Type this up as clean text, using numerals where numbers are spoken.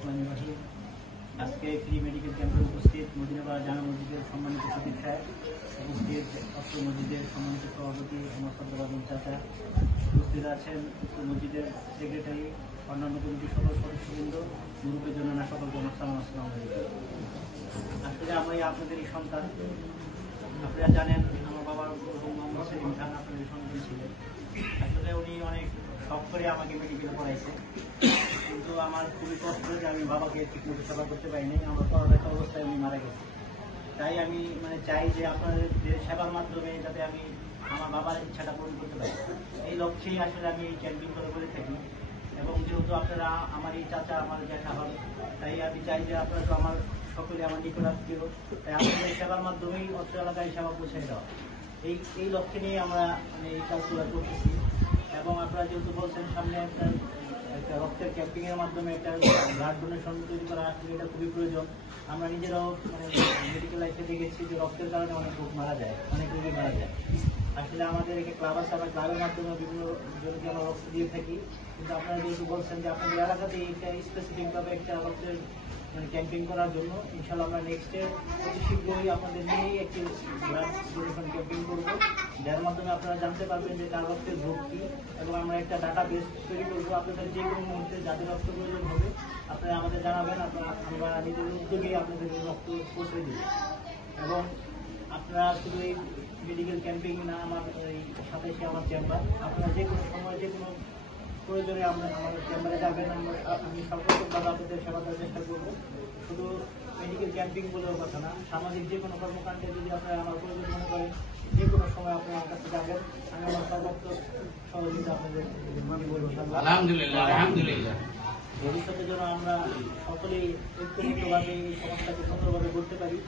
রহমানির রহিম। আজকে free medical ক্যাম্পে উপস্থিত মদিনাপাড়া জামে মসজিদের সম্মানিত খতিব সাহেব, উপস্থিত অত্র মসজিদের সম্মানিত সভাপতি আমার সদ্যবাদন চাচা, উপস্থিত আছেন উক্ত মসজিদের সেক্রেটারি, অন্যান্য কমিটির সকল সদস্যবৃন্দ, মুরুব্বির জন্য না সকলকে আসসালামু আলাইকুম। আসলে আমি আপনাদেরই সন্তান। আপনারা জানেন আমার বাবার মোহাম্মদ সেলিম খান আপনাদের সন্তান ছিলেন। আসলে উনি অনেক শখ করে আমাকে মেডিকেলে পড়াইছে, কিন্তু আমার খুবই কষ্ট যে আমি বাবাকে ঠিকমতো সেবা করতে পারিনি। আমার পড়ালেখা অবস্থায় উনি মারা গেছে। তাই আমি চাই যে আপনাদের সেবার মাধ্যমে যাতে আমি আমার বাবার ইচ্ছাটা পূরণ করতে পারি। এই লক্ষ্যেই আসলে আমি এই ক্যাম্পিং করে থাকি। এবং যেহেতু আপনারা আমার এই চাচা আমার দেখা হবে, তাই আমি চাই যে আপনারা তো আমার সকলে আমার নিকটাত্মীয়, তাই আপনাদের সেবার মাধ্যমেই অত্র এলাকায় সেবা পৌঁছে দেওয়া, এই লক্ষ্যে নিয়ে আমরা এই কাজগুলো করতেছি। এবং আপনারা যেহেতু বলছেন সামনে একটা রক্তের ক্যাম্পিং এর মাধ্যমে একটা ব্লাড ডোনেশন তৈরি করা, আসলে এটা খুবই প্রয়োজন। আমরা নিজেরাও মেডিকেল লাইফে দেখেছি যে রক্তের কারণে অনেক লোক মারা যায়, অনেক রোগী মারা যায়। আসলে আমাদের একটা ক্লাব আছে, আমরা ক্লাবের মাধ্যমে বিভিন্ন জনকে আমরা রক্ত দিয়ে থাকি। কিন্তু আপনারা যেহেতু বলছেন যে আপনাদের এলাকাতে একটা স্পেসিফিকভাবে একটা রক্তের ক্যাম্পিং করার জন্য, ইনশাল্লাহ আমরা নেক্সট ডে অতি শীঘ্রই আপনাদের নিয়েই একটি ব্লাড ডোনেশন ক্যাম্পিং করবো, যার মাধ্যমে আপনারা জানতে পারবেন যে তার রক্তের গ্রুপ কি। এবং আমরা একটা ডাটা বেস তৈরি করবো। আপনাদের যে কোনো মুহূর্তে যাদের রক্ত প্রয়োজন হবে আপনারা আমাদের জানাবেন, আমরা নিজের উদ্যোগেই আপনাদের রক্ত পৌঁছে দিব। এবং আপনারা শুধু এই মেডিকেল ক্যাম্পিং না, আমার এই সাথে আমার চেম্বার, আপনারা যে কোনো সময় যে কোনো প্রয়োজনে আমাদের চেম্বারে যাবেন। আমি সর্বোত্তমভাবে আপনাদের সেবা দেওয়ার চেষ্টা করবো। শুধু মেডিকেল ক্যাম্পিং বলেও কথা না, সামাজিক যে কোনো কর্মকাণ্ডে যদি আপনারা আমার প্রয়োজন মনে করেন, যে কোনো সময় আপনারা আমার কাছে যাবেন, আমি আমার সর্বোত্তম সহযোগিতা আপনাদের আলহামদুলিল্লাহ আলহামদুলিল্লাহ। ভবিষ্যতে যেন আমরা সকলেই ঐক্যবদ্ধভাবে এই সমস্যাকে সুন্দরভাবে করতে পারি।